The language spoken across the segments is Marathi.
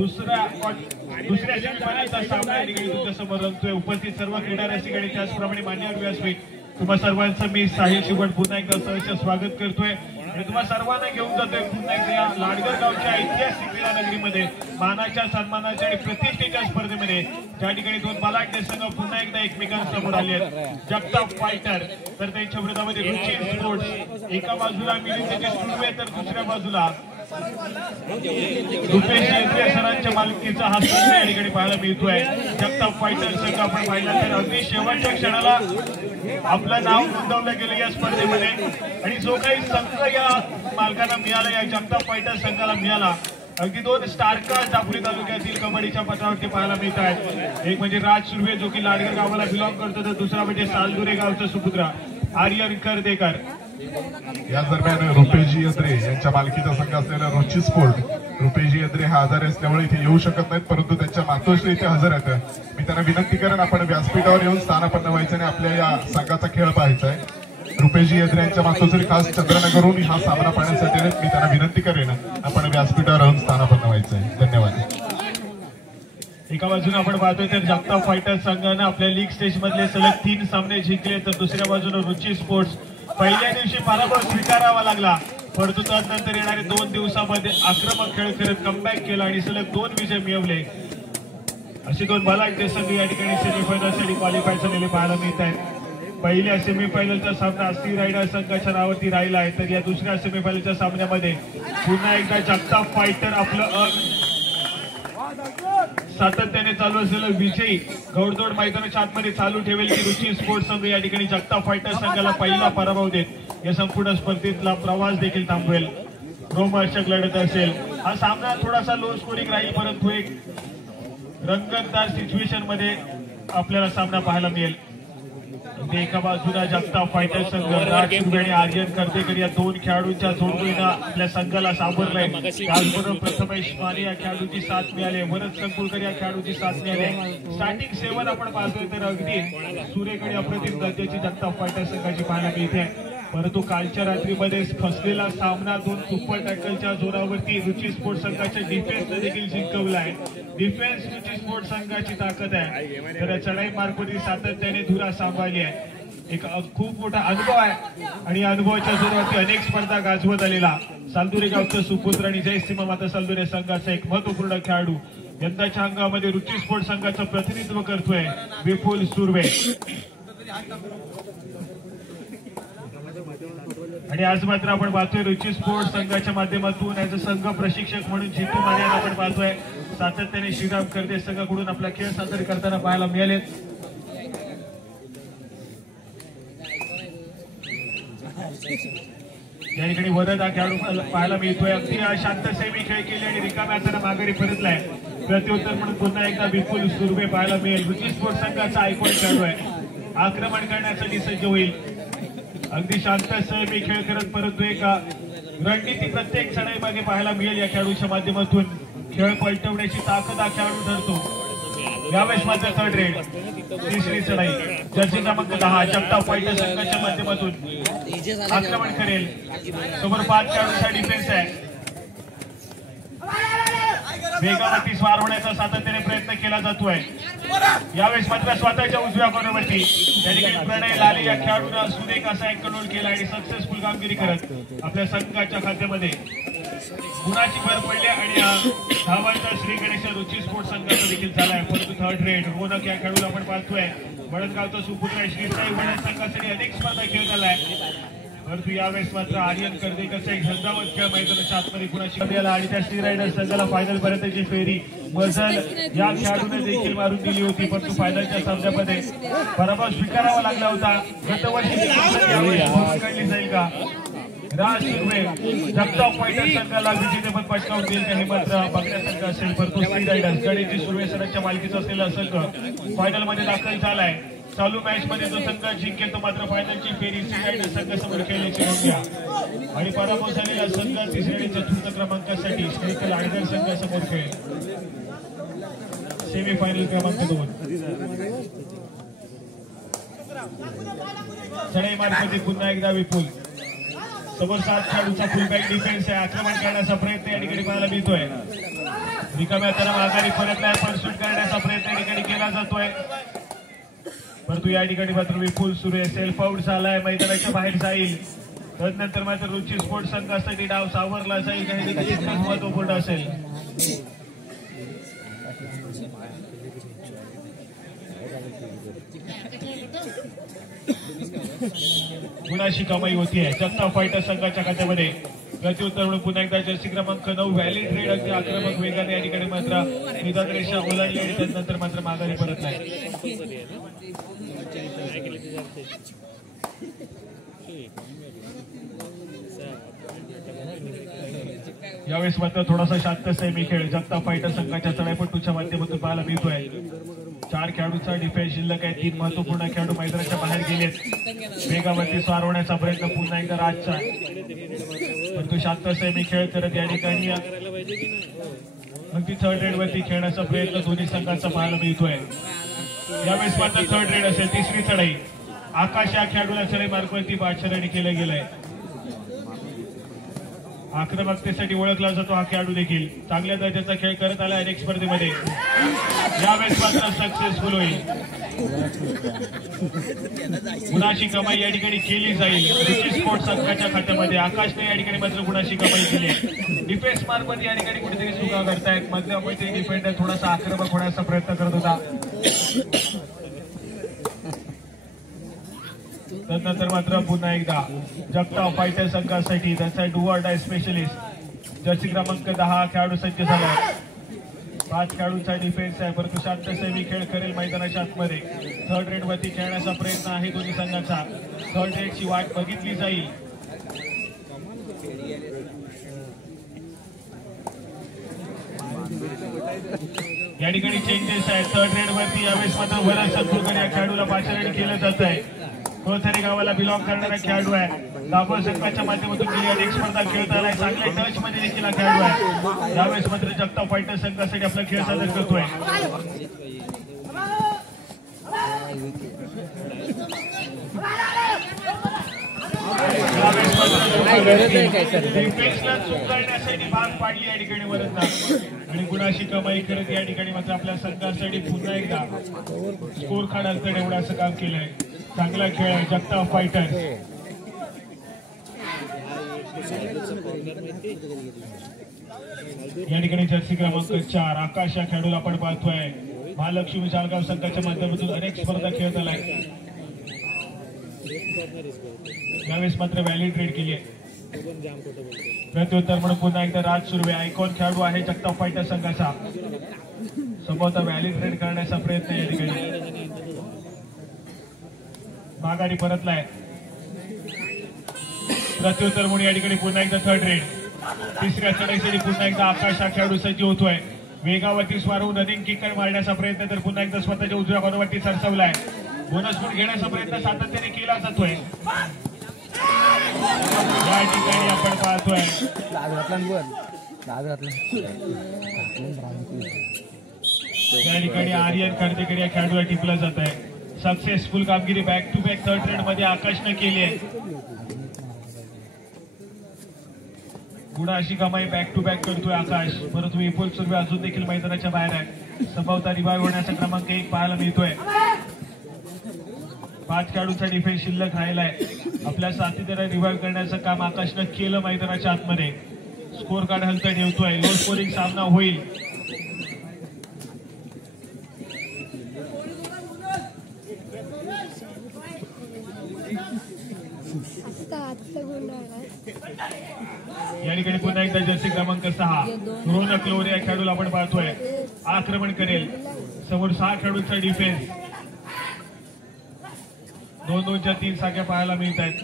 दुसऱ्या सेमीफायनलचा सामना या ठिकाणी तुमच्या समोर रंगतोय. उपस्थित सर्व क्रीडा रसिकांनी त्याचप्रमाणे मान्यवर व्यासपीठ तुम्हा सर्वांचं मी साहिल शिवण पुन्हा एकदा सहर्ष स्वागत करतोय आणि तुम्हा सर्वांना घेऊन जातोय पुन्हा एकदा या लाडगर गावच्या ऐतिहासिक क्रीडा नगरीमध्ये मानाच्या सन्मानाच्या आणि प्रतिष्ठेच्या स्पर्धेमध्ये ज्या ठिकाणी दोन बलाढ्य संघ पुन्हा एकदा एकमेकांसमोर आले आहेत. जगताप फायटर तर त्यांच्या विरोधामध्ये रुची स्पोर्ट्स. एका बाजूला मिलिंदचे सुर्वे तर दुसऱ्या बाजूला रुपेश सरांच्या मालकीचा हा संघ या ठिकाणी पाहायला मिळतोय. जगताप फायटर संघ आपण पाहिला तर अगदी शेवटच्या क्षणाला आपलं नाव नोंदवलं गेलं या स्पर्धेमध्ये आणि जो काही संघ या मालकांना मिळाला या जगताप फायटर संघाला मिळाला अगदी दोन स्टारकास्ट दापोली तालुक्यातील कबड्डीच्या पथावरती पाहायला मिळत आहेत. एक म्हणजे राज सुर्वे जो की लाडगर गावाला बिलॉंग करतो तर दुसरा म्हणजे सालदुरे गावचा सुपुत्र आर्यन करदेकर. या दरम्यान रुपेशजी अत्रे यांच्या मालकीचा संघ असलेला रुची स्पोर्ट. रुपेशजी अत्रे हा आजारी असल्यामुळे इथे येऊ शकत नाहीत परंतु त्यांच्या मातोश्री इथे हजर आहेत. मी त्यांना विनंती करेन आपण व्यासपीठावर येऊन स्थानापन्न व्हायचं आणि आपल्या या संघाचा खेळ पाहायचा आहे. रुपेशजी अत्रे यांच्या मातोश्री खास चंद्रनगरहून हा सामना पाहण्यासाठी मी त्यांना विनंती करेन आपण व्यासपीठावर येऊन स्थानापन्न व्हायचं आहे. धन्यवाद. एका बाजूने आपण पाहतोय तर जगताप फायटर संघानं आपल्या लीग स्टेज मधले सलग 3 सामने जिंकले तर दुसऱ्या बाजूने रुची स्पोर्ट्स पहिल्या दिवशी पराभव स्वीकारावा लागला परंतु त्यानंतर येणारे 2 दिवसांमध्ये आक्रमक खेळ करत कमबॅक केला आणि सलग 2 विजय मिळवले. अशी 2 बलाढ्य संघ या ठिकाणी सेमीफायनलसाठी क्वालिफाय झालेले पाहायला मिळत आहेत. पहिल्या सेमीफायनलचा सामना सी रायडर संघाच्या नावावरती राहिला आहे तर या दुसऱ्या सेमीफायनलच्या सामन्यामध्ये पुन्हा एकदा जगताप फायटर आपलं सातत्याने चालू असलेलं विजयी घोडदौड मैदानाच्या आतमध्ये चालू ठेवेल की रुची स्पोर्ट्स संघ या ठिकाणी जगताप फायटर संघाला पहिला पराभव देत या संपूर्ण स्पर्धेतला प्रवास देखील थांबवेल. रोमहर्षक लढत असेल. हा सामना थोडासा लो स्कोरिंग राहील परंतु एक रंगतदार सिच्युएशन मध्ये आपल्याला सामना पाहायला मिळेल. एका बाजूला जगताप फायटर संघ राज सुर्वे आणि आर्यन करदेकर या 2 खेळाडूंच्या जोडीनं आपल्या संघाला सावरलंय. त्याचबरोबर प्रथमेश माने या खेळाडूची साथ मिळाली. भरत संकुलकर या खेळाडूची साथ मिळाली. स्टार्टिंग 7 आपण पाहतोय तर अगदी सुरेकडे अप्रतिम दर्जाची जगताप फायटर संघाची पाहायला मिळते परंतु कालच्या रात्रीमध्ये फसलेला सामना 2 सुपर टॅकलच्या जोरावरती रुची स्पोर्ट्स संघाच्या डिफेन्सने देखील जिंकवला आहे. डिफेन्स रुची स्पोर्ट्स संघाची ताकद आहे तर चढाई मार्फत सातत्याने धुरा सांभाळली आहे. एक खूप मोठा अनुभव आहे आणि अनुभवाच्या जोरावरती अनेक स्पर्धा गाजवत आलेला सालदुरे गावचं सुपुत्र आणि जय सीमा माता सालदुरे संघाचा एक महत्वपूर्ण खेळाडू यंदाच्या अंगामध्ये रुची स्पोर्ट्स संघाचं प्रतिनिधित्व करतोय विपुल सुर्वे. आणि आज मात्र आपण पाहतोय रुची स्पोर्ट्स संघाच्या माध्यमातून याचा संघ प्रशिक्षक म्हणून जितू माने आपण पाहतोय सातत्याने श्रीराम करदे संघाकडून आपला खेळ सादर करताना पाहायला मिळाले. या ठिकाणी वरद हा खेळाडू पाहायला मिळतोय. अगदी शांत सेमी खेळ केले आणि रिकाम्या हाताने माघारी परतलाय. प्रत्युत्तर म्हणून पुन्हा एकदा विपुल सुर्वे पाहायला मिळेल. रुची स्पोर्ट्स संघाचा आयकॉन खेळाडू आहे. आक्रमण करण्यासाठी सज्ज होईल. अगदी शांत सेमी खेळ करत परंतु एक रणनीती प्रत्येक चढाई मागे पाहायला मिळेल या खेळाडूच्या माध्यमातून. खेळ पलटवण्याची ताकद हा खेळाडू ठरतो. यावेळेस मात्र 3rd रेड 3री चढाई जर्सी क्रमांक 10 जगताप फायटर संघाच्या माध्यमातून आक्रमण करेल. समोर 5 खेळाडूंचा डिफेन्स आहे. वेगावरती स्वार होण्याचा सातत्याने प्रयत्न केला जातोय. यावेळेस मात्र स्वतःच्या उजव्या कॉर्नरवरती त्या ठिकाणी प्रणय लाले या खेळाडूंना सुरेख असा अँकल होल्ड केला आणि सक्सेसफुल कामगिरी करत आपल्या संघाच्या खात्यामध्ये गुणाची भर पडली आणि धावांचा श्री गणेश रुची स्पोर्ट्स संघाचा देखील झालाय. परंतु 3rd रेड रोनक या खेळाडूला आपण पाहतोय वडदगावचा सुपुत्र श्रीसाई वडद संघासाठी अनेक स्पर्धा खेळ झालाय परंतु यावेळेस मात्र आर्यन करदेकरचा एक झंझावत खेळ मैदानाच्या आतमध्ये गुणाची मिळाला आणि त्या श्री रायडर संघाला फायनल पर्यंतची फेरी मजल या खेळाडूने देखील मारून दिली होती परंतु फायनलच्या सामन्यामध्ये पराभव स्वीकारावा लागला होता. गतवर्षी काढली जाईल का? राज सुर्वे जगताप फायटर संघाला विजेतेपद पटकावून देईल का हे मात्र बघण्यासारखं असेल परंतु सी रायडर्स गणेशजी सुर्वे सरांच्या मालकीचा असलेला संघ फायनल मध्ये दाखल झालाय. चालू मॅच मध्ये जो संघ जिंकेल तो मात्र फायनलची फेरी सी रायडर्स संघासमोर खेळण्याची नोंद आणि पराभव झालेला संघ 3ऱ्या चतुर्थ क्रमांकासाठी श्रीकर लाडगर संघासमोर खेळेल. सेमीफायनल क्रमांक 2 चढाई मार्फत पुन्हा एकदा विपुल समोर 7 खेळाडूचा फुलबॅक डिफेन्स आहे. आक्रमण करण्याचा प्रयत्न या ठिकाणी पाहायला मिळतोय. रिकाम्या त्याला माघारी परतलाय, परसूट करण्याचा प्रयत्न या ठिकाणी केला जातोय, परंतु या ठिकाणी मात्र विपुल सुरू आहे. सेल्फ आउट झालाय, मैदानाच्या बाहेर जाईल. तदनंतर मात्र रुची स्पोर्ट्स संघासाठी डाव सावरला जाईल, काही देखील महत्वपूर्ण असेल. गुणाशी कमाई होतीये जगताप फायटर संघाच्या खात्यामध्ये. प्रत्युत्तर म्हणून पुन्हा एकदा जर्सी क्रमांक 9 व्हॅलिड रेड अगदी आक्रमक वेगाने या ठिकाणी मात्र निदान रेषा ओलांडली आणि त्यानंतर मात्र माघारी परतलाय. यावेळेस मात्र थोडासा शांतसैमी खेळ जगताप फायटर संघाच्या चढाईपटूच्या माध्यमातून पाहायला मिळतोय. 4 खेळाडूंचा डिफेन्स शिल्लक आहे. 3 महत्वपूर्ण खेळाडू मैदानाच्या बाहेर गेलेत. वेगावरती स्वार होण्याचा प्रयत्न पुन्हा एकदा राजचा, परंतु शांतसैमी खेळ करत या ठिकाणी अगदी थर्ड रेड वरती खेळण्याचा प्रयत्न दोन्ही संघांचा पाहायला मिळतोय. यावेळेस मात्र थर्ड रेड असेल. तिसरी चढाई. आकाश या खेळाडूला चढाई मार्गावरती पाठशाळाने केलं गेलंय. आक्रमकतेसाठी ओळखला जातो हा खेळाडू देखील. चांगल्या दर्जाचा खेळ करत आला अनेक स्पर्धेमध्ये. यावेळेस मात्र सक्सेसफुल होईल. गुणाशी कमाई या ठिकाणी केली जाईल रुची स्पोर्ट्स संघाच्या खात्यामध्ये. आकाशने या ठिकाणी मात्र गुणाशी कमाई केली. डिफेन्स मार्फत या ठिकाणी कुठेतरी चुका करतायत. मधल्या मध्ये डिफेंडर थोडासा आक्रमक होण्याचा प्रयत्न करत होता. त्यानंतर मात्र पुन्हा एकदा जगताप फायटर संघासाठी त्याचा do or die specialist Jersey क्रमांक 10 खेळाडू सज्ज झाला. 5 खेळाडूंचा डिफेन्स आहे, परंतु शांतसैमी खेळ करेल मैदानाच्या आतमध्ये. थर्ड रेड वरती खेळण्याचा प्रयत्न आहे दोन्ही संघाचा. थर्ड रेडची वाट बघितली जाईल. या ठिकाणी चेंजेस आहेत थर्ड रेड वरती. यावेळेस मात्र वरद संकुलकर या खेळाडूला पाचारण केलं जात आहे. कोथरी गावाला बिलॉंग करणारा खेळाडू आहे. दाभोळ संघाच्या माध्यमातून गेली अनेक स्पर्धा खेळत आलाय. चांगल्या टच मध्ये देखील हा खेळाडू आहे. यावेळेस मात्र जगताप फायटर संघासाठी आपला खेळ सादर करतोय. डिफेन्सला चूक करण्यासाठी भाग पाडली या ठिकाणी वरदना आणि गुणाशी कमाई करत या ठिकाणी मात्र आपल्या संघासाठी पुन्हा एकदा स्कोर कार्ड अंतर एवढं काम केलंय. चांगला खेळ आहे जगताप फायटर. या ठिकाणी जर्सी क्रमांक 4 आकाश या खेळाडूला आपण पाहतोय. महालक्ष्मी चालगाव संघाच्या माध्यमातून अनेक स्पर्धा खेळत आलाय. यावेळेस मात्र व्हॅलिड ट्रेड केली आहे. प्रत्युत्तर म्हणून पुन्हा एकदा राज सुर्वे आयकॉन खेळाडू आहे जगताप फायटर संघाचा. संभवतः व्हॅलिड ट्रेड करण्याचा प्रयत्न या ठिकाणी माघारी परतलाय. प्रत्युत्तर म्हणून या ठिकाणी पुन्हा एकदा थर्ड रेड. तिसऱ्या चढाईसाठी पुन्हा एकदा आकाश हा खेळाडू सज्ज होतोय. वेगावरती स्वार होऊन रनिंग किकर मारण्याचा प्रयत्न तर पुन्हा एकदा स्वतःच्या उजव्या बाजूवरती सरसवलाय. बोनस पॉईंट घेण्याचा प्रयत्न सातत्याने केला जातोय. या ठिकाणी आपण पाहतोय या ठिकाणी आर्यन कर्तेकर या खेळाडूला टिपलं जात आहे. सक्सेसफुल कामगिरी back to back third raid मध्ये आकाशने केली आहे. गुणाशी कमाई बॅक टू बॅक करतोय आकाश, परंतु विपुल सुर्वे अजून देखील मैदानाच्या बाहेर आहे. संभवतः रिवाईव्ह होण्याचा क्रमांक 1 पाहायला मिळतोय. 5 खेळाडूंचा डिफेन्स शिल्लक राहिलाय. आपल्या साथीदाराला रिवाईव्ह करण्याचं काम आकाशनं केलं मैदानाच्या आतमध्ये. स्कोर कार्ड हलतं ठेवतोय. लो स्कोरिंग सामना होईल. या ठिकाणी पुन्हा एकदा जर्सी क्रमांक 6 रोनक लोरे या खेळाडूला आपण पाहतोय. आक्रमण करेल. समोर 6 खेळाडूंचा डिफेन्स. 2-2च्या 3 साख्या पाहायला मिळत आहेत.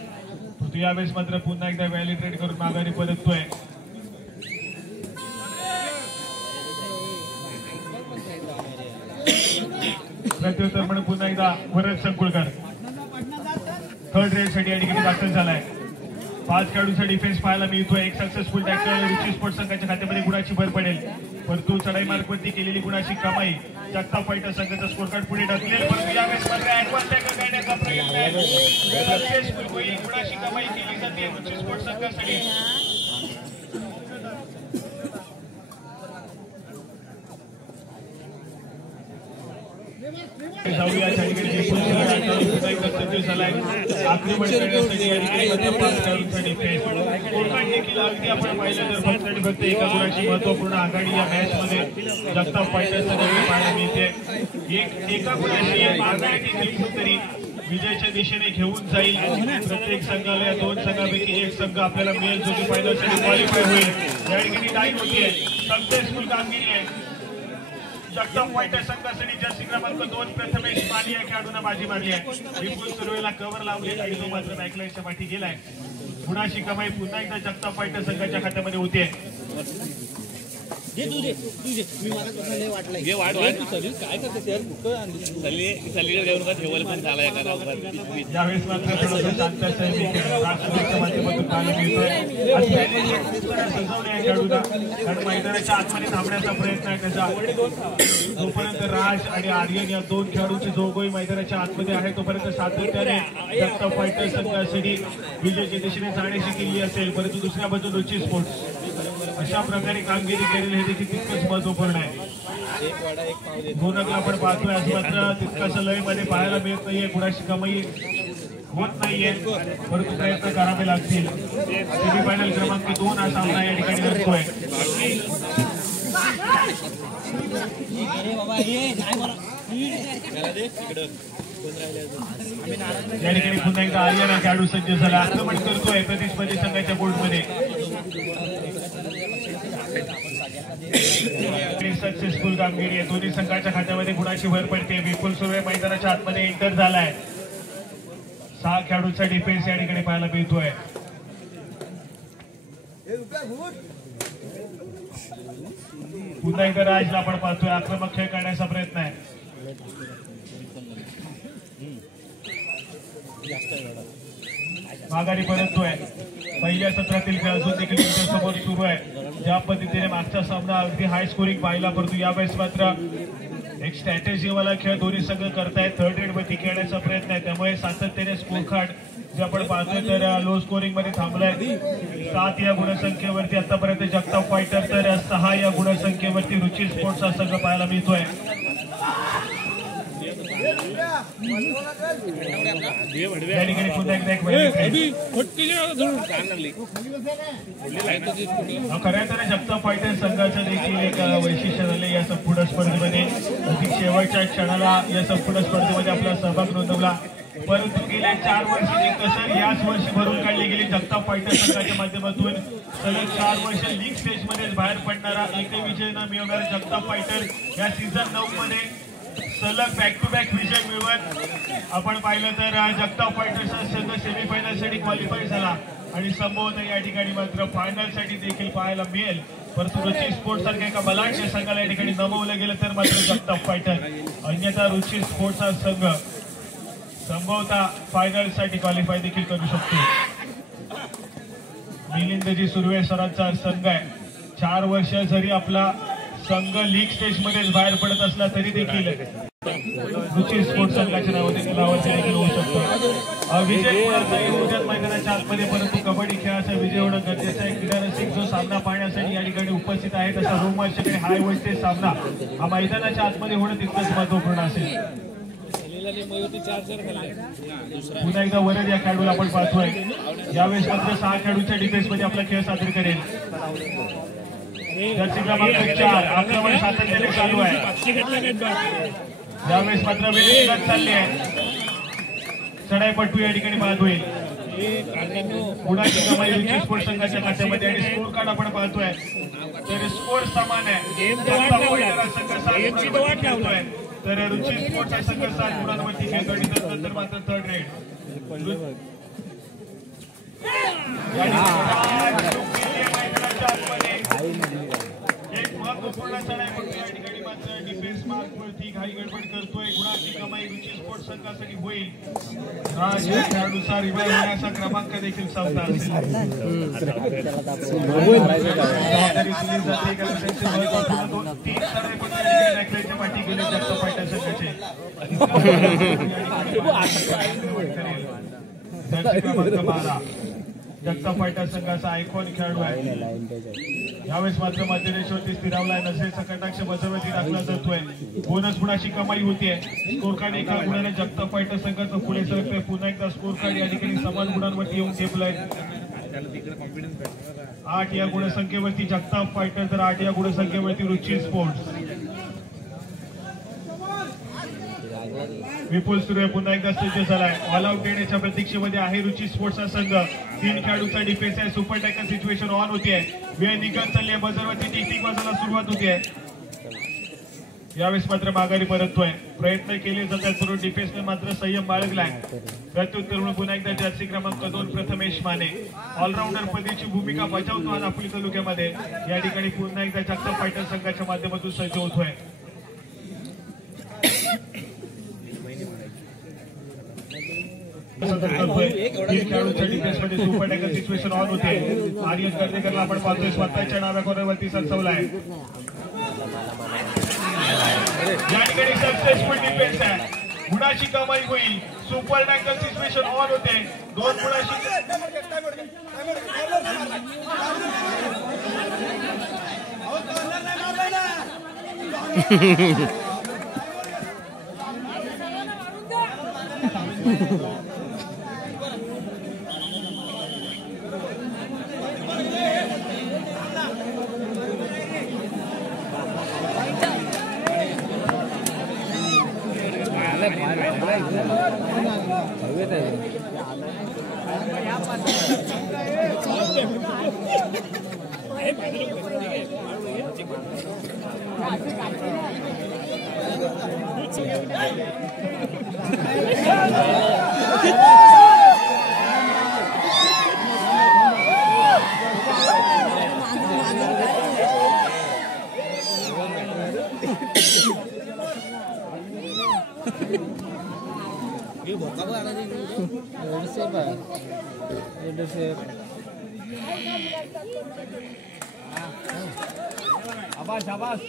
तो यावेळेस मात्र पुन्हा एकदा व्हॅलिड ट्रेड करून माघारी परततोय. प्रत्युत्तर म्हणून पुन्हा एकदा वरद संकुलकर थर्ड रेड साठी या ठिकाणी दाखल झालाय. 5 खेळाडूंचा डिफेन्स पाहायला मिळतोय. एक सक्सेसफुल टॅकल रुची स्पोर्ट्स संघाच्या खात्यामध्ये गुणाची भर पडेल, परंतु चढाई मार्गवरती केलेली गुणाची कमाई जगताप फायटर संघाचा स्कोर कार्ड पुढे ढकलेल. परंतु यावेळेस मात्र ऍडव्हान्स टॅकल करण्याचा प्रयत्न आहे. सक्सेसफुल होईल. गुणाची कमाई केली जाते रुची स्पोर्ट्स संघासाठी. जाऊया ठिकाणी सज्ज झालाय आक्रमण करण्यासाठी या ठिकाणी पाच खेळाडूंचा डिफेन्स स्कोरकार्ड देखील अगदी आपण पाहिलं तर फक्त आणि फक्त एका गुणाची महत्वपूर्ण आघाडी या मॅच मध्ये जगताप फायटर्स पाहायला मिळते. एका गुणाची आघाडी देखील कुठेतरी विजयाच्या दिशेने घेऊन जाईल. प्रत्येक संघाला या दोन संघापैकी एक संघ आपल्याला मिळेल जो की फायनलसाठी क्वालिफाय होईल. या ठिकाणी टाईम होतीये, सक्सेसफुल कामगिरी आहे जगताप फायटर्स संघासाठी. जर्सी क्रमांक 2 प्रथमेश माली या खेळाडूंना बाजी मारली आहे. विपुल सुर्वेला कव्हर लावले आणि तो मात्र बॅकलाईनच्या पाठी गेलाय. गुणाची कमाई पुन्हा एकदा जगताप फायटर्स संघाच्या खात्यामध्ये होते. यावेळेस मात्र थोडंसं शांततेच्या माध्यमातून पाहायला मिळतोय. खेळाडूला कारण मैदानाच्या आतमध्ये थांबण्याचा प्रयत्न आहे त्याचा. जोपर्यंत राज आणि आर्यन या दोन खेळाडूंची जोगोई मैदानाच्या आतमध्ये आहे तोपर्यंत सातत्याने जगताप फायटर्स संघासाठी विजयाच्या दिशेने जाण्याची केली असेल. परंतु दुसऱ्या बाजूला रुची स्पोर्ट्स अशा प्रकारे कामगिरी केलेली हे देखील तितकंच महत्वपूर्ण आहे. दोनकला आपण पाहतोय आज मात्र तितकाच लयमध्ये पाहायला मिळत नाहीये. गुणाची कमाई होत नाहीये परंतु प्रयत्न करावे लागतील. सेमीफायनल क्रमांक 2 हा सामना या ठिकाणी रंगतोय. या ठिकाणी पुन्हा एकदा आर्यन खेळाडू सज्ज झाला. आक्रमण करतोय प्रतिस्पर्धी संघाच्या बोर्डमध्ये. सक्सेसफुल कामगिरी आहे. दोन्ही संघाच्या खात्यामध्ये गुणाची भर पडते. विपुल सुर्वे मैदानाच्या आतमध्ये एंटर झालाय. 6 खेळाडूंचा डिफेन्स या ठिकाणी पाहायला मिळतोय. पुन्हा एकदा राजला आपण पाहतोय आक्रमक खेळ करण्याचा प्रयत्न आहे. माघारी परततोय. पहिल्या सत्रातील खेळ अजून देखील समोर सुरू आहे. ज्या पद्धतीने मागचा सामना अगदी हाय स्कोरिंग पाहिला परंतु यावेळेस मात्र एक स्ट्रॅटेजीवाला खेळ दोन्ही संघ करतायत. थर्ड रेड मध्ये खेळण्याचा प्रयत्न आहे त्यामुळे सातत्याने स्कोर कार्ड जे आपण पाहतोय तर लो स्कोरिंग मध्ये थांबलाय. 7 या गुणसंख्येवरती आतापर्यंत जगताप फायटर तर 6 या गुणसंख्येवरती रुची स्पोर्ट्सचा संघ पाहायला मिळतोय. या ठिकाणी पुन्हा एकदा एक खऱ्या अर्थाने जगताप फायटर्स संघाचं देखील एक वैशिष्ट्य झाले या संपूर्ण स्पर्धेमध्ये. अगदी शेवटच्या क्षणाला या संपूर्ण स्पर्धेमध्ये आपला सहभाग नोंदवला परंतु गेल्या 4 वर्षाची कसर याच वर्षी भरून काढली गेली. जगताप फायटर्स संघाच्या माध्यमातून सलग 4 वर्ष लीग स्टेजमध्ये बाहेर पडणारा एकही विजय न मिळवणारा जगताप फायटर्स या सीझन 9 मध्ये सलग बॅक टू बॅक विजय मिळवत आपण पाहिलं तर जगताप फायटर्सचा संघ सेमीफायनलसाठी क्वालिफाय झाला आणि संभवतः या ठिकाणी मात्र फायनलसाठी देखील पाहायला मिळेल. परंतु रुची स्पोर्ट्स सारख्या एका बलाढ्य संघाला या ठिकाणी नमवलं गेलं तर मात्र जगताप फायटर अन्यथा रुची स्पोर्ट्सचा संघ संभवतः फायनलसाठी क्वालिफाय देखील करू शकतो. मिलिंदजी सुर्वे सरांचा संघ आहे. 4 वर्ष जरी आपला संघ लीग स्टेज मध्येच बाहेर पडत असला तरी देखील रुची स्पोर्ट्स संघाच्या नावावरती देखील होऊ शकतो. विजय गुजरात मैदानाच्या आतमध्ये परंतु कबड्डी खेळाचा विजय होणं गरजेचं आहे. किरण सिंग जो सामना पाहण्यासाठी या ठिकाणी उपस्थित आहे तसा रोमांचकारी हाय व्होल्टेज सामना हा मैदानाच्या आतमध्ये होणं तितकंच महत्वपूर्ण असेल. पुन्हा एकदा वरद या खेळाडूला आपण पाहतोय. यावेळेस मात्र 6 खेळाडूंच्या डिफेन्स मध्ये आपला खेळ सादर करेल. जर्सी क्रमांक 4 आक्रमण सातत्याने चालू आहे. यावेळेस मात्र वेगळी चालली आहे. चढाईपट्टू या ठिकाणी बाद होईल. गुणाची कमाई रुची स्पोर्ट्स संघाच्या खात्यामध्ये आणि स्कोर कार्ड आपण पाहतोय तर स्कोर समान आहे. तर रुची स्पोर्ट्सचा संघ 7 गुणांवरती खेळतोय नंतर मात्र थर्ड रेड. एक महत्वपूर्ण चढाईपट्टू या ठिकाणी मात्र डिफेन्स मार्कवरती घाई गडबड करतोय. गुणाची कमाई रुची स्पोर्ट्स संघासाठी होईल. राज खेळाडूचा रिवाइव होण्याचा क्रमांक देखील 14 असेल. पाठी गेले जगताप फायटर्स संघाचे. जर्सी क्रमांक 12 जगताप फायटर संघाचा आयकॉन खेळाडू आहे. यावेळेस मात्र मध्यरेषेवरती स्थिरावलाय. नजरेचा कटाक्ष बजरवरती टाकला जातोय. बोनस गुणाची कमाई होतीये. स्कोर कार्ड एका गुणाने जगताप फायटर संघाचं पुढे सरकतोय. पुन्हा एकदा स्कोर कार्ड या ठिकाणी समान गुणांवरती येऊन ठेपलंय. 8 या गुणसंख्येवरती जगताप फायटर, तर 8 या गुणसंख्येवरती रुची स्पोर्ट्स. विपुल सूर्य पुन्हा एकदा सज्ज झालाय. ऑल आउट देण्याच्या प्रतीक्षेमध्ये आहे रुची स्पोर्ट्सचा संघ. 3 खेळाडूचा डिफेन्स आहे. सुपर टॅकल सिच्युएशन ऑन होतीये. वेळ निघत चालली आहे. बजरवरती टिक वाजायला सुरुवात होतीये. यावेळेस मात्र माघारी परततोय. प्रयत्न केले जातात परंतु डिफेन्सने मात्र संयम बाळगलाय. प्रत्युत्तर म्हणून पुन्हा एकदा जर्सी क्रमांक 2 प्रथमेश माने ऑलराऊंडर पदाची भूमिका बजावतो आज आपली तालुक्यामध्ये. या ठिकाणी पुन्हा एकदा जगताप फायटर संघाच्या माध्यमातून सज्ज होतोय. खेळाडूच्या डिफेन्समध्ये सुपर टॅकल सिच्युएशन ऑन होते. आर्यन कर्देकरला आपण पाहतोय स्वतःच्या डाव्या कॉर्नरवरती सरसवलाय. या ठिकाणी सक्सेसफुल डिफेन्स आहे. गुणाची कमाई होईल. सुपर टॅकल सिच्युएशन ऑन होते. 2 गुणाची शाबाश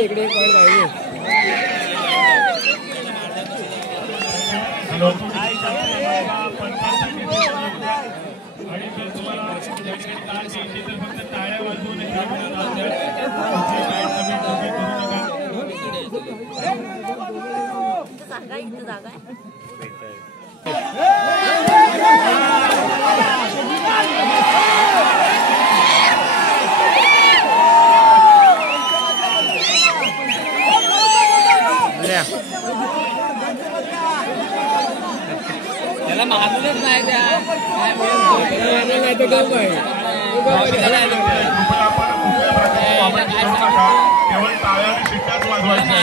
इकडे पॉइंट पाहिजे. आणि जर तुम्हाला फक्त टाळ्या वाजवून जागा इथं जागा आहे. त्याला मारलंच नाही. त्या केवळ टाळ्या आणि शिट्ट्याच वाजवायच्या.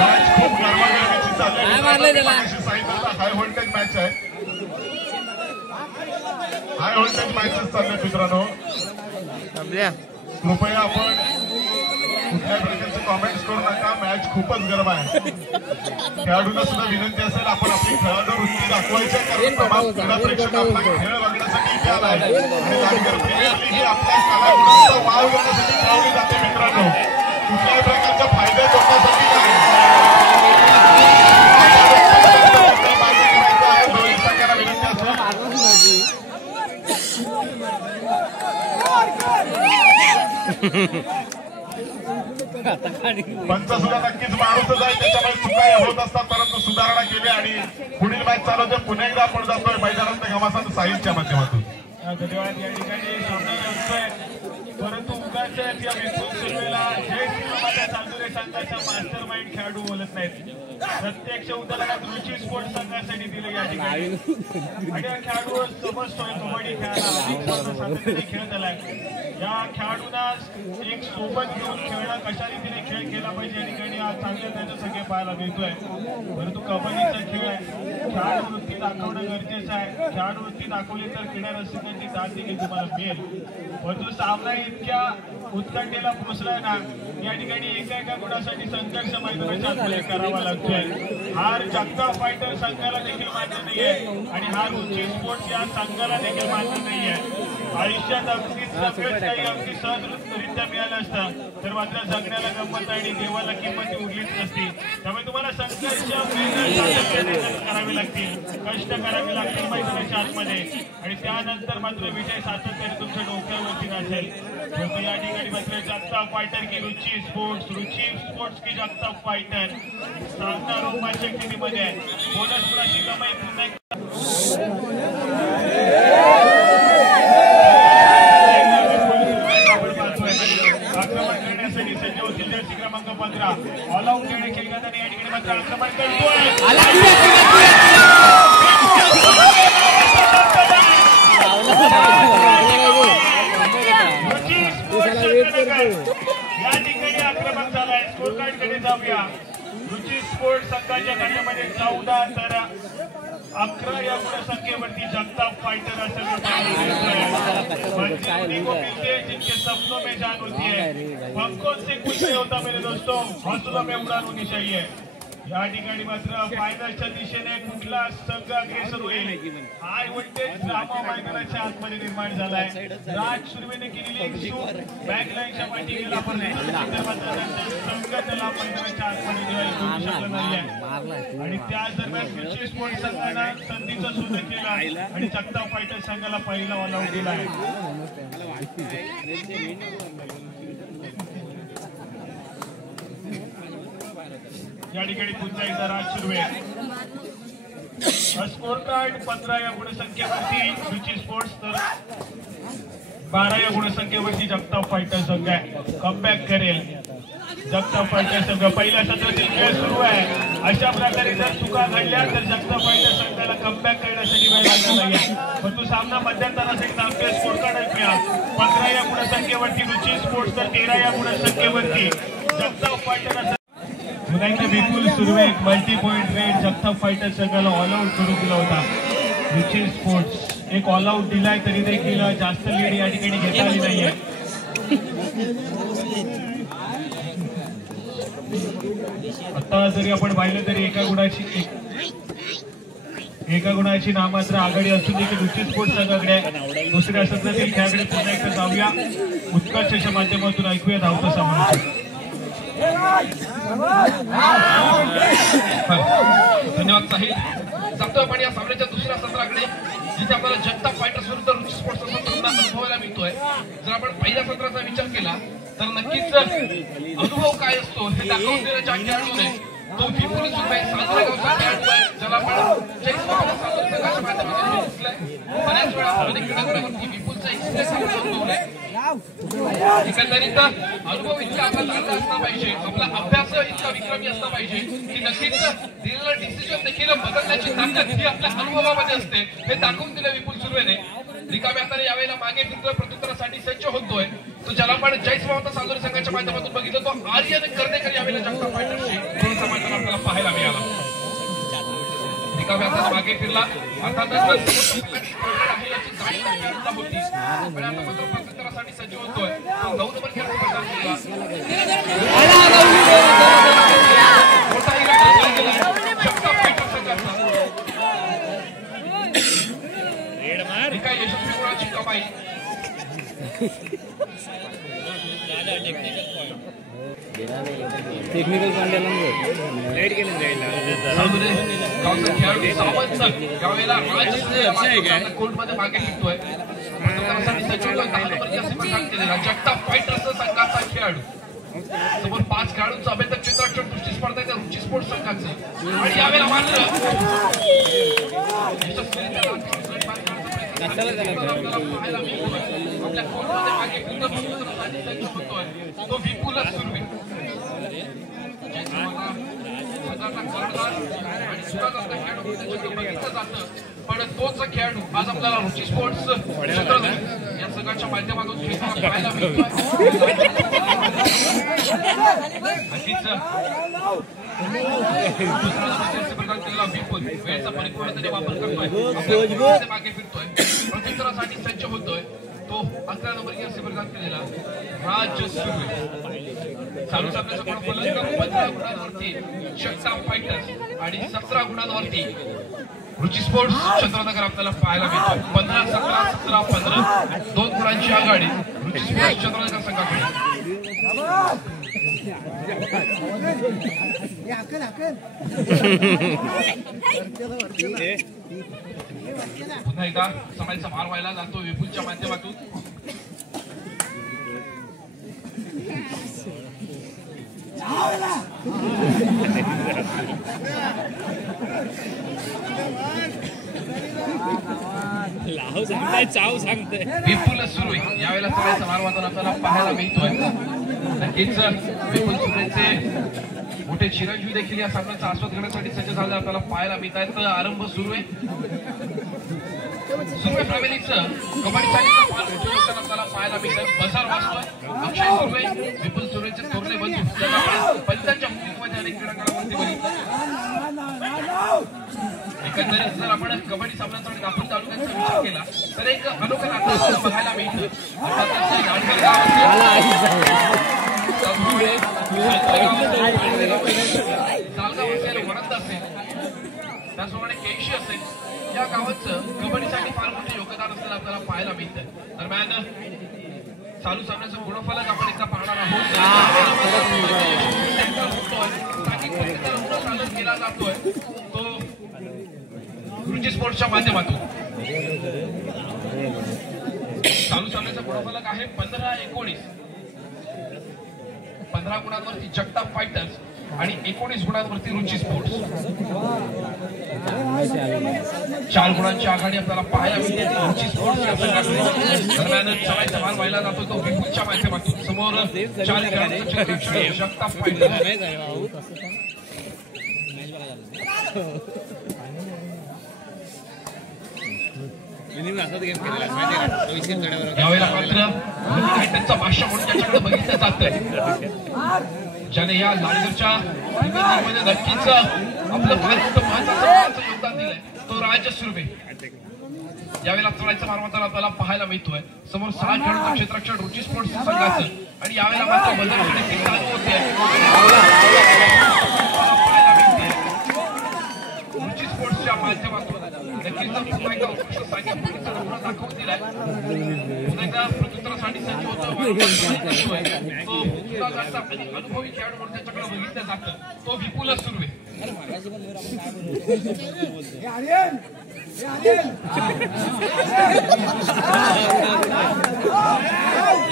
मॅच खूप गरमागरमीची चालली. हाय व्होल्टेज मॅच आहे. हाय व्होल्टेज मॅचेस चालले मित्रांनो. कृपया आपण कुठल्याही प्रकारचे कॉमेंट्स करू नका. मॅच खूपच गरम आहे. खेळाडूंना सुद्धा विनंती असेल आपण आपली खेळाडू वृत्ती दाखवायची. कारण तमाम क्रीडा प्रेक्षक आपला खेळ बघण्यासाठी इथे आला आहे आणि लाडकर प्रीमियर लीग ही आपल्या कलागुणांचा वाव करण्यासाठी खेळवली जाते मित्रांनो. कुठल्याही प्रकारच्या फायदे तोट्यासाठी नाही. दोन्ही संघांना विनंती असेल. पंच सुद्धा नक्कीच माणूसच आहे. त्याच्यामुळे चुका होत असतात परंतु सुधारणा केली आणि पुढील मॅच चालू होते. पुन्हा एकदा आपण जातोय मैदानात घमासान साहिलच्या माध्यमातून. धन्यवाद. या ठिकाणी सामना परंतु उगाच या विपुल सुर्वेला जय श्रीरामाच्या चांदुरे संघाचा मास्टर माइंड खेळाडू बोलत नाहीत. प्रत्यक्ष उदाहरणात रुची स्पोर्ट्स संघासाठी दिले या ठिकाणी आणि या खेळाडू समजतोय कबड्डी खेळायला सातत्याने खेळत आलाय. या खेळाडूंना एक सोबत घेऊन खेळणं कशा रीतीने खेळ केला पाहिजे या ठिकाणी आज चांगल्या त्याचे सगळे पाहायला मिळतोय. परंतु कबड्डीचा खेळ आहे, खेळाडू वृत्ती दाखवणं गरजेचं आहे. खेळाडू वृत्ती दाखवली तर क्रीडा रसिकांची दाद देखील तुम्हाला मिळेल. परंतु सामना इतक्या उत्कंठेला पोहोचला ना या ठिकाणी एका गुणासाठी संघर्ष मैदानाच्या आतमध्ये करावा लागतोय. हार जगताप फायटर संघाला देखील मान्य नाहीये आणि हार रुची स्पोर्ट्स या संघाला देखील मान्य नाहीये. आयुष्यात अगदी सगळंच काही अगदी सहजरित्या मिळालं असतं तर मात्र जगण्याला गंमत आणि देवाला किंमत उरलीच नसती. त्यामुळे तुम्हाला संघर्ष करावे लागतील, कष्ट करावे लागतील मैदानाच्या आतमध्ये आणि त्यानंतर मात्र विजय सातत्याने तुमच्या डोक्यावरती नसेल. या ठिकाणी मात्र जगताप फायटर की रुची स्पोर्ट्स की जगताप फायटर सामना रोमांचक स्थितीमध्ये आहे. बोनस गुणाची कमाई पुन्हा आक्रमण करण्यासाठी सज्ज होतील. जर्सी क्रमांक 15 ऑल आउट खेळ खेळण्यात आणि या ठिकाणी मात्र आक्रमण या ठिकाणी आक्रमण झालाय. स्कोर कार्ड कडे जाऊया. रुची स्पोर्ट्स संघाच्या खात्यामध्ये 14 तर 11 या गुणसंख्येवरती जगताप फाइटर असेल. जिनके सपनों में जान होती है, पंखों से कुछ नहीं होता मेरे दोस्तों, हौसलों में उड़ान होनी चाहिए. या ठिकाणी मात्र फायनलच्या दिशेने कुठला संघ अग्रेसर होईल हाय व्होल्टेज ड्रामा मैदानाच्या आतमध्ये निर्माण झालाय. राज सुर्वेने केलेली एक शूट बॅकलाईनच्या पाठी गेला पण संघ त्याला मैदानाच्या आतमध्ये घेऊ शकला नाहीये आणि त्याच दरम्यान रुची स्पोर्ट्स संघानं संधीचं सुद्धा केलं आणि जगताप फायटर संघाला पहिला ऑल आउट दिला आहे. या ठिकाणी पुन्हा एकदा राज सुर्वे. स्कोर कार्ड 15 या गुणसंख्येवरती रुची स्पोर्ट्स तर 12 या गुणसंख्येवरती जगताप फायटर संघ आहे. कमबॅक करेल जगताप फायटर संघ. पहिल्या सत्रातील खेळ सुरू आहे. अशा प्रकारे जर चुका घडल्या तर जगताप फायटर संघाला कमबॅक करण्यासाठी वेळ लागला नाहीये. परंतु सामना मध्यंतरासाठी थांबतोय. स्कोर कार्ड ऐकूया. 15 या गुणसंख्येवरती रुची स्पोर्ट्स तर 13 या गुणसंख्येवरती जगताप फायटर. विपुल सुर्वे एक multi point red Jagtap fighter संघाला ऑल आउट करून दिला होता. रुची स्पोर्ट्स एक ऑल आउट दिलाय तरी देखील जास्त लीड या ठिकाणी घेता आली नाहीये. आता जरी आपण पाहिलं तरी एका गुणाची नामात्र आघाडी असून देखील रुची स्पोर्ट्स संघाकडे दुसऱ्या सत्रातील खेळाकडे पुन्हा एकदा जाऊया. उत्कर्षाच्या माध्यमातून ऐकूया धावता सामना. धन्यवाद साहिल. जातो आपण या सामन्याच्या दुसऱ्या सत्राकडे जिथे आपल्याला जगताप फायटर्स विरुद्ध रुची स्पोर्ट्स सामना अनुभवायला मिळतोय. जर आपण पहिल्या सत्राचा विचार केला तर नक्कीच अनुभव काय असतो हे दाखवून देण्याच्या खेळाडूने तो विपुल सुर्वे साजरेगावचा खेळाडू आहे ज्याला आपण जय श्रीराम संघाच्या माध्यमातून दिसलाय. बऱ्याच वेळा अनेक खेळाडूंवरती विपुलचा एक्सप्रेस अनुभवलाय. एकंदरीत अनुभव इतका आपला चांगला असला पाहिजे, आपला अभ्यास इतका विक्रमी असला पाहिजे की नक्कीच दिलेला डिसिजन देखील बदलण्याची ताकद ही आपल्या अनुभवामध्ये असते. हे दाखवून दिलं विपुल सुर्वेने. रिकाम्या हाताने यावेळेला मागे फिरतोय, प्रत्युत्तरासाठी सज्ज होतोय. तो ज्याला आपण जय श्रीराम साजरे संघाच्या माध्यमातून बघितलं तो आर्यन कर्णेकर यावेळेला जगताप फायटरशी थोडासा मैदान आपल्याला पाहायला मिळाला. रिकाम्या हाताने मागे फिरला. अर्थातच सज्ज होतोय. 9 नंबर खेळाडू जगताप फायटर संघाचा एका यशस्वी गुणाची कमाई. टेक्निकल पॉइंट गावचा खेळाडू सावंत यावेळेला कोर्टमध्ये मागे निघतोय. जगताप फायटर्स संघाचा खेळाडू समोर 5 खेळाडूंचं अभेदक चित्राक्षर कुस्ती स्पर्धा आहे रुची स्पोर्ट्स संघाचे आणि यावेळेला मात्र पाहायला मिळतोय. आपल्या कोर्टमध्ये मागे फिरण्यासाठी सज्ज होतोय तो विपुलच सुरवे. बघितलं जातं पण तोच खेळाडू आज आपल्याला रुची स्पोर्ट्स या सगळ्याच्या माध्यमातून खेळताना पाहायला मिळतोय. विपुल वेळेचा परिपूर्णतेने वापर करतोय, मागे फिरतोय, प्रत्युत्तरासाठी सज्ज होतोय तो 11 नंबर जर्सी प्रदान केलेला राज सुर्वे. चालू सामन्याचा गुण फलंदाज 15 गुणांवरती जगताप फायटर्स आणि 17 गुणांवरती रुची स्पोर्ट्स चंद्रनगर आपल्याला पाहायला मिळतो. 15-17, 17-15 2 गुणांची आघाडी रुची स्पोर्ट्स चंद्रनगर संघाकडे. पुन्हा एकदा समाईचा भार व्हायला जातो विपुलच्या माध्यमातून. विपुल सुरू यावेळेला समाईचा भार वाहताना आपल्याला पाहायला मिळतोय. नक्कीच विपुल सुरेचे मोठे चिरंजीव देखील या सामन्याचा आस्वाद घेण्यासाठी सज्ज झाले आपल्याला पाहायला मिळत आहेत. आरंभ सुरू आहे. सुर्वे फॅमिलीचं कबड्डी चालीचा फार मोठे योगदान आपल्याला पाहायला मिळत आहे. बजार वाचतोय अक्षय सुर्वे विपुल सुर्वेचे थोरले बंधू पंचांच्या भूमिकेमध्ये अनेक क्रीडांगणावरती बघितलं. एकंदरीत जर आपण कबड्डी सामन्याचा दाखवून तालुक्याचा विचार केला तर एक अनोखं नाटक बघायला मिळतं. सालगाव असेल, वरंद असेल, त्याचप्रमाणे केशी असेल, या गावाचं कबड्डीसाठी फार मोठे योगदान असलेलं आपल्याला पाहायला मिळतं. दरम्यान चालू सामन्याचं गुणफलक आपण एकदा पाहणार आहोत. सादर केला जातोय तो रुची स्पोर्ट्सच्या माध्यमातून. चालू सामन्याचं गुणफलक आहे 15-19. 15 गुणांवरती जगताप फायटर्स आणि 19 गुणांवरती रुची स्पोर्ट्स. 4 गुणांची आघाडी आपल्याला पाहायला मिळते रुची स्पोर्ट्स या संघाकडे. दरम्यान समाईचा भार व्हायला जातो तो विपुलच्या माध्यमातून. समोर 4 खेळाडूंचं चित्र जगताप फायटर्स. यावेळेला मात्र त्यांचा भाष्य म्हणून त्याच्याकडे बघितलं जातंय. ज्याने या लालगडच्या मध्ये नक्कीच आपलं महत्वाचं योगदान दिलंय तो राज सुर्वे. यावेळेला चढायचा मारमाताला आपल्याला पाहायला मिळतोय. समोर 6 खेळाडूंचं क्षेत्ररक्षण रुची स्पोर्ट्स संघाचं आणि यावेळेला मात्र बदल देखील चालू होते. रुची स्पोर्ट्सच्या माध्यमातून नक्कीच पुन्हा एकदा उत्कृष्ट साघ्या दाखवून दिलाय. पुन्हा एकदा प्रत्युत्तरासाठी सज्ज होतो तो अनुभवी खेळाडू म्हणून त्याच्याकडे बघितलं जातं तो विपुल सुर्वे.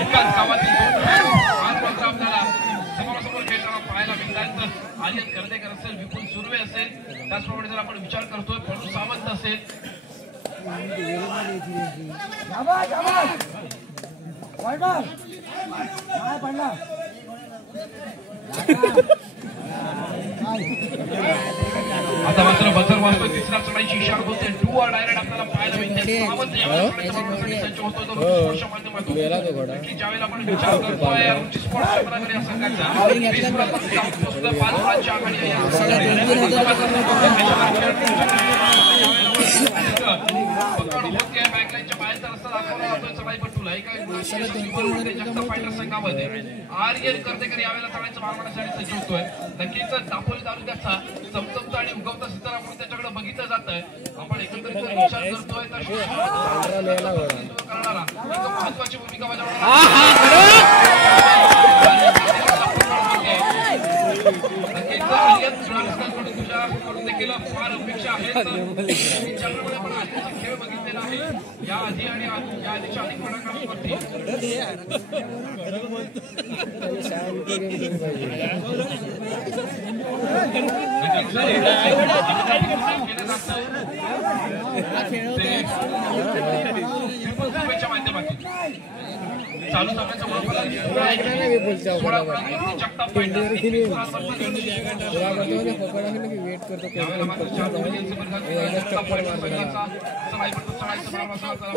एकाच गावातील आज मात्र आपल्याला समोरासमोर खेळताना पाहायला मिळतात. आर्यन कर्देकर असेल, विपुल सुर्वे असेल, त्याचप्रमाणे जर आपण विचार करतोय पळू सावंत असेल. आता मात्र बजर वाजतोय. तिसरा चढाईची इशारा होते. डू ऑर डायरेक्ट आपल्याला पाहायला मिळते. सावंत सज्ज होतो तो रुची स्पोर्ट्सच्या माध्यमातून. की ज्यावेळेला आपण विचार करतोय रुची स्पोर्ट्स चंद्रनगर या संघाचा 20 गुणांवरती 5 गुणांची आघाडी आहे. बॅकलाईनच्या बाहेरचा रस्ता दाखवला जातोय चढाईपट्टूला. जगताप फायटर संघामध्ये आर्यन कर्देकर यावेळेला चढाईचं भार मारण्यासाठी सज्ज होतोय. नक्कीच दापोली तालुक्याचा चमचमता आणि उगवता सितारा म्हणून त्याच्याकडे बघितलं जात आहे. आपण एकंदरीत जर विचार करतोय तर करणारा महत्वाची भूमिका बजावणारा तुझ्याकडून देखील फार अपेक्षा आहेत. ज्याप्रमाणे आपण आधीचा खेळ बघितलेला आहे या आधी आणि या आधीच्या अनेक पडाकांवरती माध्यमातून चालू सामन्याचा जगताप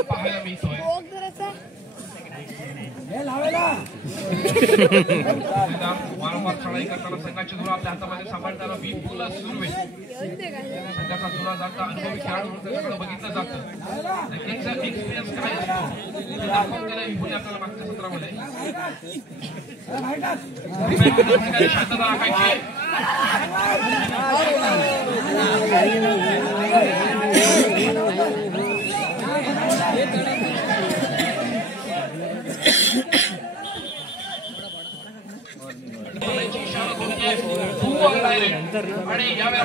पाहायला मिळतोय. वारंवार चढाई करताना संघाची धुरा आपल्या हातामध्ये सांभाळताना विपुल सुर्वे संघाचा धुरा जाता अनुभवी खेळाडूंकडे बघितलं जातं. नक्कीच एक्सपिरियन्स काय असतो ते दाखवून दिलं विपुल आपल्याला मागच्या सत्रामध्ये. शांतता राखायची. आणि यावेळेला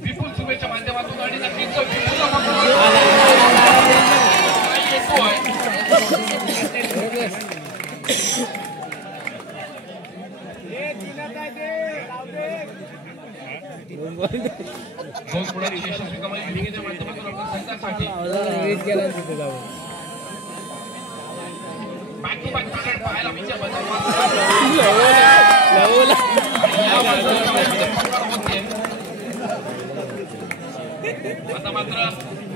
विपुल सुर्वेच्या माध्यमातून आणि नक्कीच दोन गुणांची यशस्वी कमाई विनिंगच्या माध्यमातून आपल्या संघासाठी बॅक टू बॅक विकेट पाहायला मिळते. आता मात्र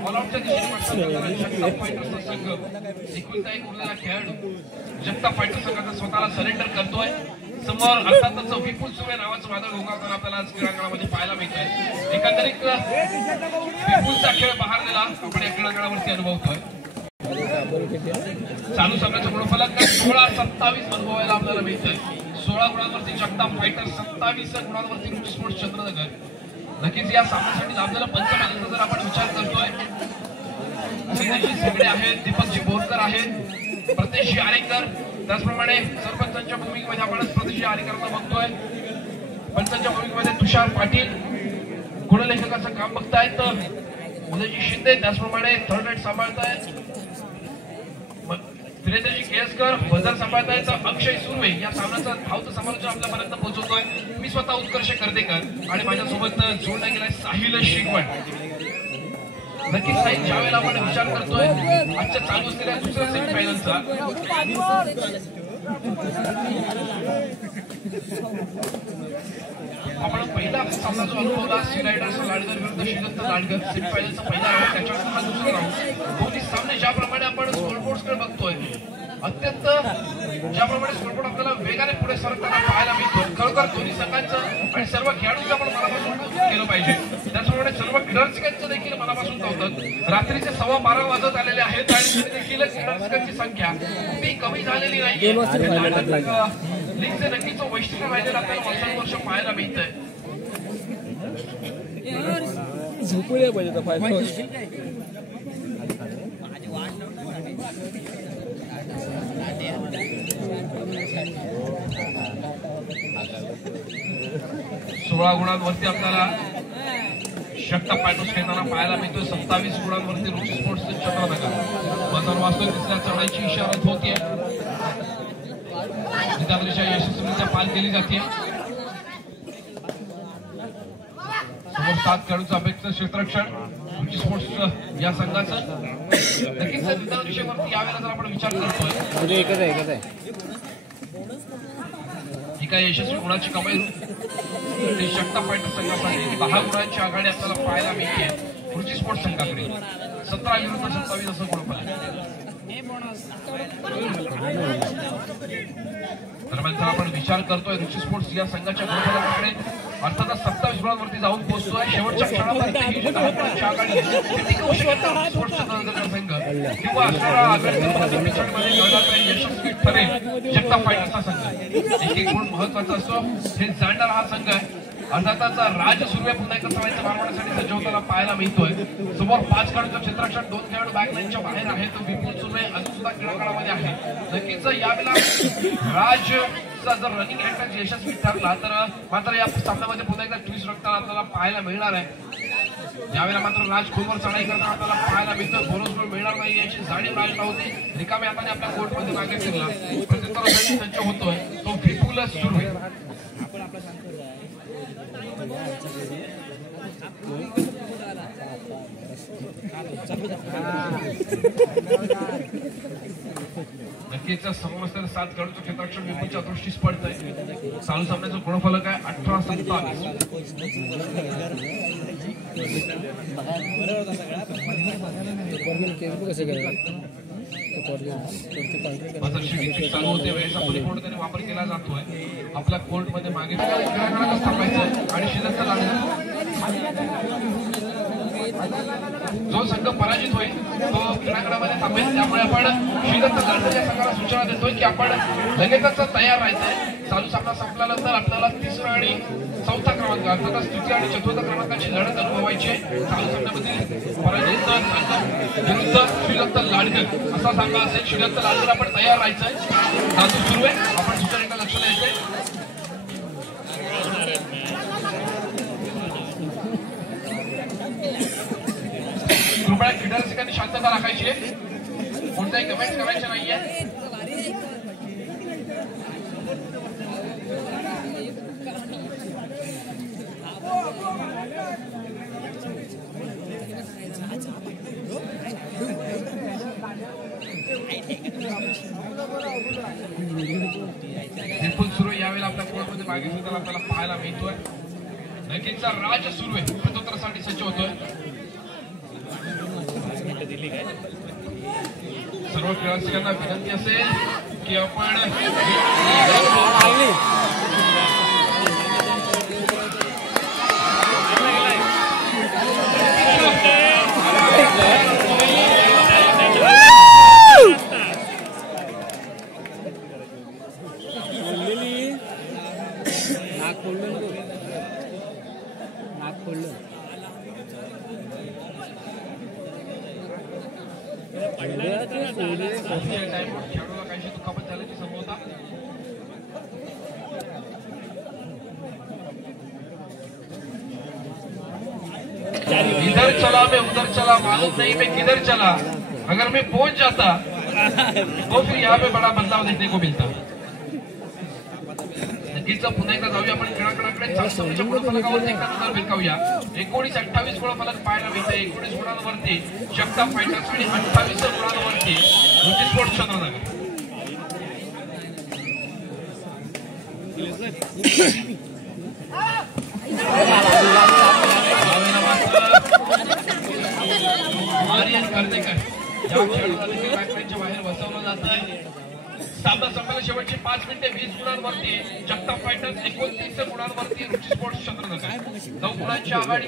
ऑलआउटच्या दिशेने जगताप फायटर्सचा संघ एकुलता एक उरलेला खेळाडू जगताप फायटर्स संघाचा स्वतःला सरेंडर करतोय. समोर अर्थातच विपुल सुर्वे नावाचं वादळ घोंगावताना आपल्याला आज क्रीडांगणामध्ये पाहायला मिळतंय. एकंदरीत विपुलचा खेळ बहारलेला आपण या क्रीडांगणावरती अनुभवतोय. चालू सामन्याचा गुणफलक 16-27 अनुभवायला आपल्याला मिळतंय. 16 गुणांवरती जगताप फायटर्स, 27 गुणांवरती रुची स्पोर्ट्स चंद्रनगर. नक्कीच या सामन्यासाठी लाभलेला पंचमहालीचा जर आपण विचार करतोय सिद्धेशजी सेगडे आहेत, दीपकजी बोरकर आहेत, प्रतेशजी आरेकर, त्याचप्रमाणे सरपंचांच्या भूमिकेमध्ये आपण प्रतेशजी आरेकरांना बघतोय. पंचांच्या भूमिकेमध्ये तुषार पाटील गुणलेखकाचं काम बघतायत, उदयजी शिंदे त्याचप्रमाणे third rate सांभाळतायत, Virendraji Keskar buzzer सांभाळतायत, अक्षय सुर्वे या सामन्याचं धावतं समालोचन आपल्यापर्यंत पोहोचवतोय. मी स्वतः उत्कर्ष कर्तेकर आणि माझ्यासोबत जोडला गेलाय साहिल शिकवण. नक्कीच साहिल, ज्यावेळेला आपण विचार करतोय आजच्या चालू असलेल्या दुसऱ्या सेमीफायनलचा, आपण पहिला सामना जो अनुभवला सी रायडर्स लाडगर विरुद्ध श्रीदत्त लाडगर, सेमीफायनलचा पहिला राऊंड, त्याच्यानंतर हा दुसरा राऊंड. दोन्ही सामने ज्याप्रमाणे आपण स्कोरबोर्डकडे बघतोय अत्यंत ज्याप्रमाणे स्कोरबोर्ड आपल्याला वेगाने पुढे सरकताना पाहायला मिळतो. खरोखर दोन्ही संघांचं आणि सर्व खेळाडूंचं आपण मनापासून कौतुक केलं पाहिजे. त्याचप्रमाणे सर्व क्रीडारसिकांचं देखील मनापासून कौतुक. रात्रीचे 12:15 वाजत आलेले आहेत आणि देखील क्रीडारसिकांची संख्या ती कमी झालेली नाहीये. लीगचे नक्कीच वैशिष्ट्य राहिलेलं आपल्याला वर्षानुवर्ष पाहायला मिळतंय. झोपूया पाहिजे सोळा गुणांवरती आपल्याला जगताप फायटर्स खेळताना पाहायला मिळतोय. 27 गुणांवरती रुची स्पोर्ट्स चंद्रनगर. बदल वास्तव तिसऱ्या चढाईची इशारत होतीये. जिताद्रीच्या यशस्वीरित्या पाल केली जाते. समोर 7 खेळाडूंचं अपेक्षित क्षेत्ररक्षण रुची स्पोर्ट्स या संघाचं. नक्कीच जिताद्रीच्यावरती यावेळेला जर आपण विचार करतोय एकच आहे एका यशस्वी गुणाची कमाई जगताप फायटर्स संघासाठी 10 गुणांची आघाडी आपल्याला पाहायला मिळते रुची स्पोर्ट्स संघाकडे. 17 विरुद्ध 27 असं गुणफलक. दरम्यान जर आपण विचार करतोय रुची स्पोर्ट्स या संघाच्या गुणफलकाकडे अर्थातच 27 गुणांवरती जाऊन पोहोचतोय. शेवटच्या क्षणापर्यंत ही 10 गुणांची आघाडी टिकवू शकत नाही स्पोर्ट्स चंद्रनगरचा संघ किंवा अशा आघाडीमध्ये पिछाडीमध्ये लढण्यात यशस्वी ठरेल जगताप फायटर्सचा संघ. एक गुण महत्वाचा असतो. हे जाणणारा हा संघ आहे. अर्थातच राज सुर्वे पुन्हा एकदा सवाईचा मारण्यासाठी सज्ज होताना पाहायला मिळतोय. समोर 5 खेळाडूंचं क्षेत्ररक्षण, 2 खेळाडू बॅकलाईनच्या बाहेर आहेत. विपुल सुर्वे अजून सुद्धा क्रीडांगणामध्ये आहे. नक्कीच यावेळेला राज जर रनिंग अटॅक यशस्वी ठरला तर मात्र या सामन्यामध्ये पुन्हा एकदा ट्विस्ट रक्ताना आपल्याला पाहायला मिळणार आहे. यावेळेला मात्र राज खोलवर चढाई करताना आपल्याला पाहायला मिळतं. बोनस मिळणार नाही याची जाणीव राजला होती. रिकाम्या हाताने आपल्या कोर्टमध्ये मागे फिरला. प्रत्युत्तरासाठी सज्ज होतोय तो विपुल सुर्वे. नक्कीच समोर 7 खेळाडूचं क्षेत्ररक्षण विपुलच्या दृष्टीस पडत आहे. चालू सामन्याचा गुणफलक आहे 18-27. चालू होते वेळेचा परिपूर्णपणे वापर केला जातोय. आपल्या कोर्ट मध्ये मागे खेळाडूंना थांबायचं आणि शिल्लक लागलं. जो संघ पराजित होईल तो क्रीडांगणामध्ये थांबेल. त्यामुळे आपण श्रीदत्त लाडकर या संघाला सूचना देतोय की आपण लगेचच तयार राहायचंय. चालू सामना संपल्यानंतर आपल्याला 3रा आणि 4था क्रमांक अर्थातच 3य आणि 4थ्या क्रमांकाची लढत अनुभवायची आहे. चालू सामन्यामध्ये पराजित संघ विरुद्ध श्रीदत्त लाडकर असा संघ असेल. श्रीदत्त लाडकर आपण तयार राहायचंय. सामना सुरू आहे. आपण सूचनेकडे लक्ष द्यायचंय. कृपया क्रीडा रसिकांनी शांतता राखायची आहे. कोणताही कमेंट करायचे नाहीये. विपुल सुरू यावेळेला आपल्या कोर्टमध्ये मागे सुद्धा आपल्याला पाहायला मिळतोय. नक्कीचा राज सुरू आहे. प्रत्युत्तरासाठी सज्ज होतोय. सर्व खेळाडूंना विनंती असेल की आपण खेळाडूला काहीशी दुखापत झाल्याची संभवता. इधर चला मैं उधर चला मालूम नहीं मैं किधर चला. अगर मैं पहुंच जाता तो फिर यहाँ पे बड़ा बदलाव देखने को मिलता. नक्कीच पुन्हा एकदा जाऊया आपण खेळाकडे. चालू गुणफलकावरती एकदा नजर भिरकावूया. 19-28 गुणफलक पाहायला मिळते. 19 गुणांवरती जगताप फायटर्स आणि 28 गुणांवरती रुची स्पोर्ट्स चंद्रनगर. आर्यन कर्तेकर या खेळाडूला बॅकलाईनच्या बाहेर बसवलं जात आहे. सामना संपला शेवटची 5 मिनिटे 20 गुणांवरती जगताप फायटर्स, 29 गुणांवरती रुची स्पोर्ट्स चंद्रनगर. 9 गुणांची आघाडी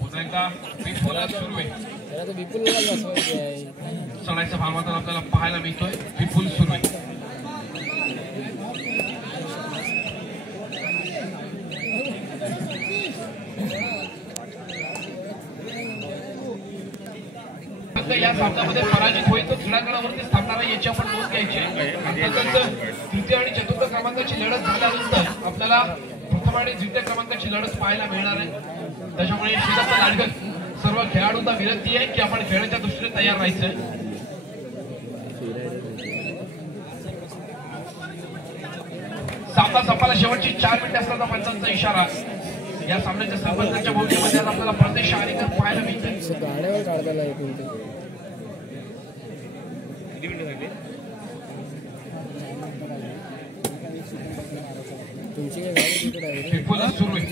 पुन्हा एकदा विपुल सुरू आहे. चढायचा भाग मात्र आपल्याला पाहायला मिळतोय. विपुल सुरू आहे. या सामन्यामध्ये पराजित होईल तो क्रीडांगणावरती थांबणारा याची आपण नोंद घ्यायची. अर्थातच 3य आणि 4थ्या क्रमांकाची लढत झाल्यानंतर आपल्याला प्रथम आणि 2य क्रमांकाची लढत पाहायला मिळणार आहे. त्याच्यामुळे श्रीदत्त लाडकर सर्व खेळाडूंना विनंती आहे की आपण खेळाच्या दृष्टीने तयार राहायचंय. सामना संपायला शेवटची 4 मिनिटे असताना पंचांचा इशारा. या सामन्याच्या सरपंचांच्या भूमिकेमध्ये आपल्याला प्रदेश आरेकर पाहायला मिळते.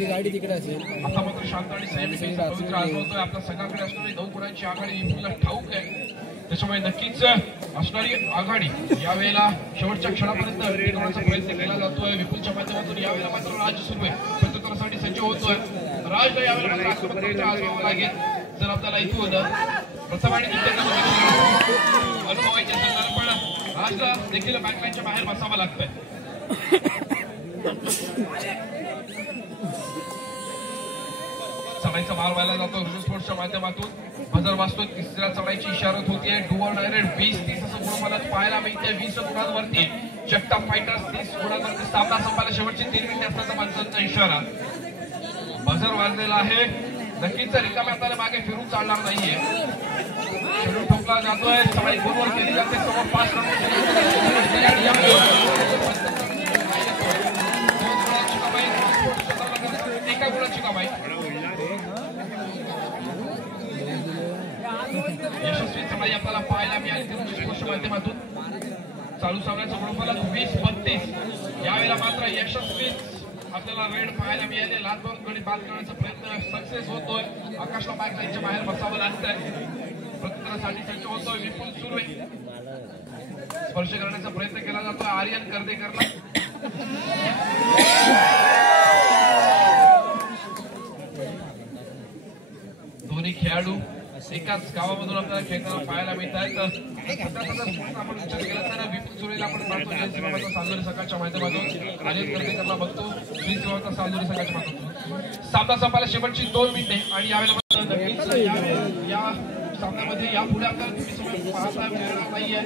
गाडी तिकडे असेल. आता मात्र शांत आणि संयमी पवित्र आजवतोय. आपल्या संघाकडे असणारी 9 गुणांची आघाडी विपुलला ठाऊक आहे. त्याच्यामुळे नक्कीच असणारी आघाडी यावेळेला शेवटच्या क्षणापर्यंत टिकवण्याचा प्रयत्न केला जातोय विपुलच्या माध्यमातून. यावेळेला मात्र राज सुरू आहे. प्रत्युत्तरासाठी सज्ज होतोय. राजला यावेळेला लागेल जर आपल्याला इथून प्रथम आणि 2य क्रमांकाची अनुभवायची असेल तर पण राजला देखील बॅकलाईनच्या बाहेर बसावं लागतंय. चढाईचा माल व्हायला जातो रुची स्पोर्ट्सच्या माध्यमातून. बजर वाजतोय. 3ऱ्या चढाईची इशारत होतीये. डुअर डायरेक्ट 20-30 असं गुणफलक पाहायला मिळते. 20 गुणांवरती जगताप फायटर्स, 30 गुणांवरती. सामना संपायला शेवटची 3 मिनिटे असताना 5चा इशारा. बजर वाजलेला आहे. नक्कीच रिकाम्या हाताने मागे फिरून चालणार नाहीये. शेड्यूल ठोकला जातोय, सगळी गोलवर केली जाते, समोर 5 रन एका गुणाची कमाई. यशस्वी चढाई आपल्याला पाहायला मिळाली स्पोर्ट्सच्या माध्यमातून. चालू सामन्याचा गुणफलक 20-32. यावेळेला मात्र यशस्वी आपल्याला रेड पाहायला मिळाले. लातूर गडी बाद करण्याचा प्रयत्न सक्सेस होतोय. आकाशला बॅकलाईनच्या बाहेर बसावं लागतंय. प्रत्येकासाठी सज्ज होतोय विपुल सुर्वे. स्पर्श करण्याचा प्रयत्न केला जातोय आर्यन कर्देकरला. दोन्ही खेळाडू एकाच गावामधून आपल्याला खेळताना पाहायला मिळतात. आपण विचार केला तर विपुल सुरेला आपण पाहतो जयसिंहाचा सालुरी सकाळच्या माध्यमातून, आर्यन कर्देकरला बघतो जयसिंहाचा सालुरी सकाळच्या माध्यमातून. सामना संपायला शेवटची 2 मिनिटे आणि यावेळेला नक्कीच या सामन्यामध्ये यापुढे आपल्याला तुम्ही समोर पाहता मिळणार नाहीये.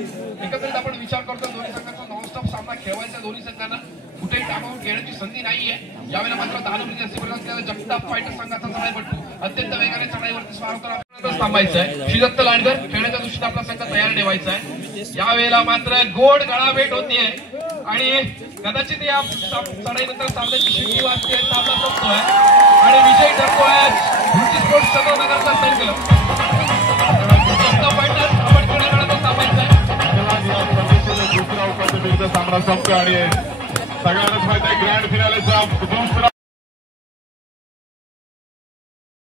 एकत्रित आपण विचार करतो दोन्ही संघांचा नॉनस्टॉप सामना खेळवायचा. दोन्ही संघांना कुठेही टाकावून खेळण्याची संधी नाहीये. यावेळेला मात्र 10 नंबरची असे असलेला जगताप फायटर संघाचा चढाईपटू अत्यंत वेगाने चढाईवरती स्वार होताना थांबायचं आहे. श्रीदत्त लांडगर खेळण्याच्या दृष्टीने आपला संघ तयार ठेवायचा आहे. यावेळेला मात्र गोड गळा भेट होतीये आणि कदाचित या चढाईनंतर सामन्याची शिट्टी वाजते. सामना संपतोय आणि विजय ठरतोय रुची स्पोर्ट्स सदरनगरचा संघ. जगताप फायटर आपण खेळा काळात थांबायचं आहे. दुसरा उपांत्य सामना संपतो आणि सगळ्यांनाच माहिती आहे ग्रँड फिनालेचा दुसरा